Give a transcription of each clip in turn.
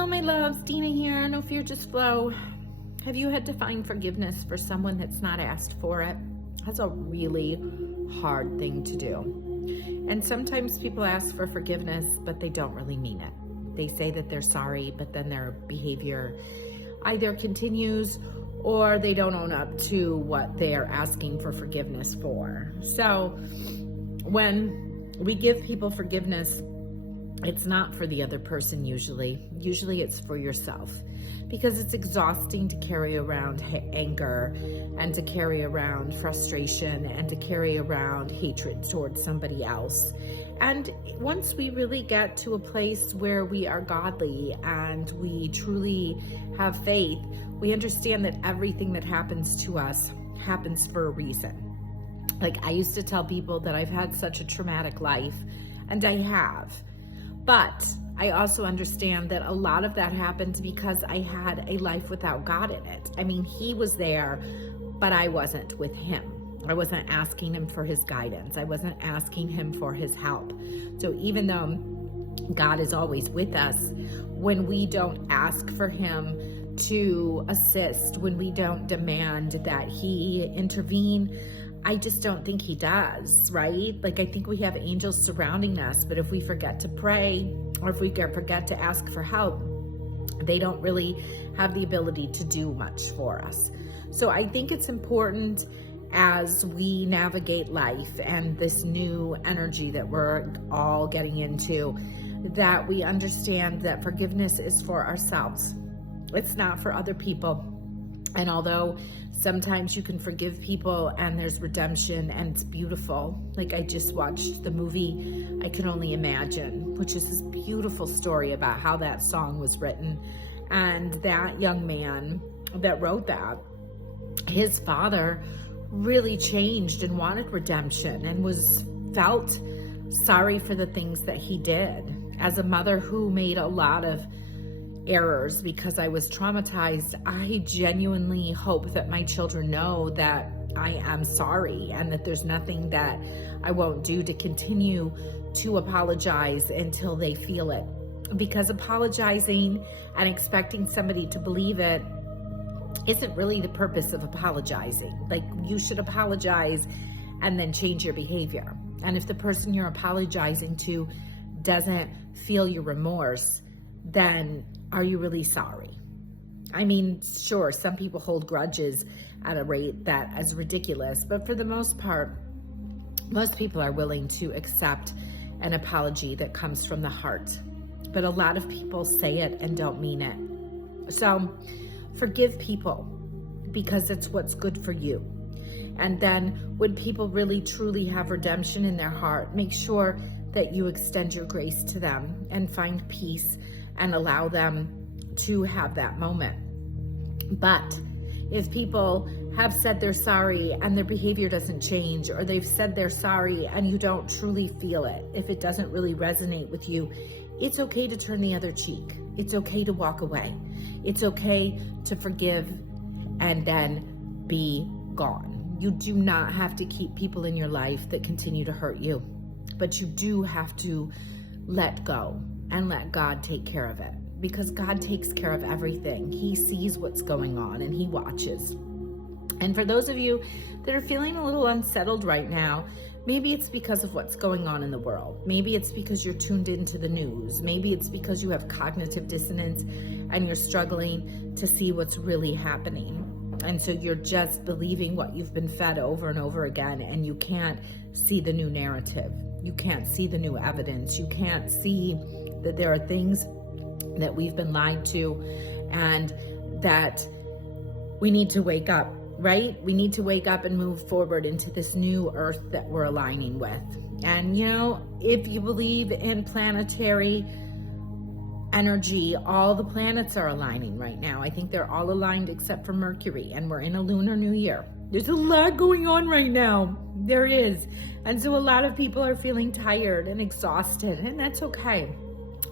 Hello, my loves. Dina here. No Fear, Just Flow. Have you had to find forgiveness for someone that's not asked for it? That's a really hard thing to do. And sometimes people ask for forgiveness, but they don't really mean it. They say that they're sorry, but then their behavior either continues or they don't own up to what they are asking for forgiveness for. So when we give people forgiveness, it's not for the other person usually. Usually it's for yourself, because it's exhausting to carry around anger and to carry around frustration and to carry around hatred towards somebody else. And once we really get to a place where we are godly and we truly have faith, we understand that everything that happens to us happens for a reason. Like, I used to tell people that I've had such a traumatic life, and I have. But I also understand that a lot of that happened because I had a life without God in it. I mean, He was there, but I wasn't with Him. I wasn't asking Him for His guidance. I wasn't asking Him for His help. So even though God is always with us, when we don't ask for Him to assist, when we don't demand that He intervene, I just don't think He does, right? Like, I think we have angels surrounding us, but if we forget to pray or if we forget to ask for help, they don't really have the ability to do much for us. So I think it's important as we navigate life and this new energy that we're all getting into, that we understand that forgiveness is for ourselves. It's not for other people. And although sometimes you can forgive people and there's redemption and it's beautiful. Like, I just watched the movie I Can Only Imagine, which is this beautiful story about how that song was written. And that young man that wrote that, his father really changed and wanted redemption and felt sorry for the things that he did. As a mother who made a lot of errors because I was traumatized, I genuinely hope that my children know that I am sorry and that there's nothing that I won't do to continue to apologize until they feel it. Because apologizing and expecting somebody to believe it isn't really the purpose of apologizing. Like, you should apologize and then change your behavior. And if the person you're apologizing to doesn't feel your remorse, then are you really sorry? I mean, sure, some people hold grudges at a rate that is ridiculous, but for the most part, most people are willing to accept an apology that comes from the heart. But a lot of people say it and don't mean it. So forgive people because it's what's good for you. And then when people really truly have redemption in their heart, make sure that you extend your grace to them and find peace and allow them to have that moment. But if people have said they're sorry and their behavior doesn't change, or they've said they're sorry and you don't truly feel it, if it doesn't really resonate with you, it's okay to turn the other cheek. It's okay to walk away. It's okay to forgive and then be gone. You do not have to keep people in your life that continue to hurt you, but you do have to let go and let God take care of it, because God takes care of everything. He sees what's going on and He watches. And for those of you that are feeling a little unsettled right now, maybe it's because of what's going on in the world. Maybe it's because you're tuned into the news. Maybe it's because you have cognitive dissonance and you're struggling to see what's really happening. And so you're just believing what you've been fed over and over again, and you can't see the new narrative. You can't see the new evidence. You can't see that there are things that we've been lied to and that we need to wake up, right? We need to wake up and move forward into this new earth that we're aligning with. And you know, if you believe in planetary energy, all the planets are aligning right now. I think they're all aligned except for Mercury, and we're in a lunar new year. There's a lot going on right now. There is. And so a lot of people are feeling tired and exhausted, and that's okay.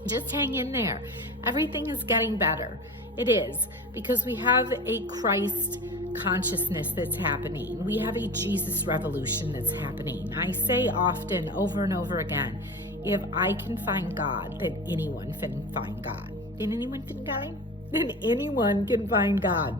Just hang in there. Everything is getting better. It is, because we have a Christ consciousness that's happening. We have a Jesus revolution that's happening. I say often, over and over again, if I can find God, then anyone can find God. Then anyone can find God? Then anyone can find God.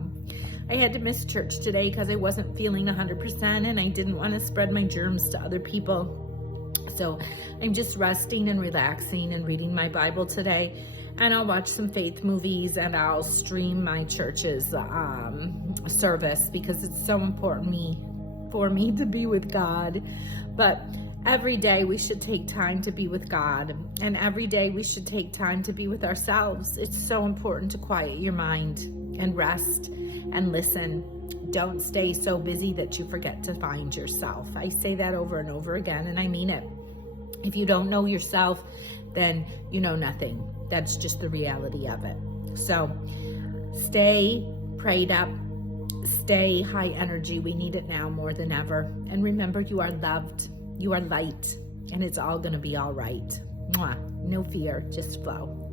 I had to miss church today because I wasn't feeling 100% and I didn't want to spread my germs to other people. So I'm just resting and relaxing and reading my Bible today. And I'll watch some faith movies and I'll stream my church's service because it's so important for me to be with God. But every day we should take time to be with God. And every day we should take time to be with ourselves. It's so important to quiet your mind and rest and listen. Don't stay so busy that you forget to find yourself. I say that over and over again, and I mean it. If you don't know yourself, then you know nothing. That's just the reality of it. So stay prayed up, stay high energy. We need it now more than ever. And remember, you are loved, you are light, and it's all going to be all right. Mwah. No fear, just flow.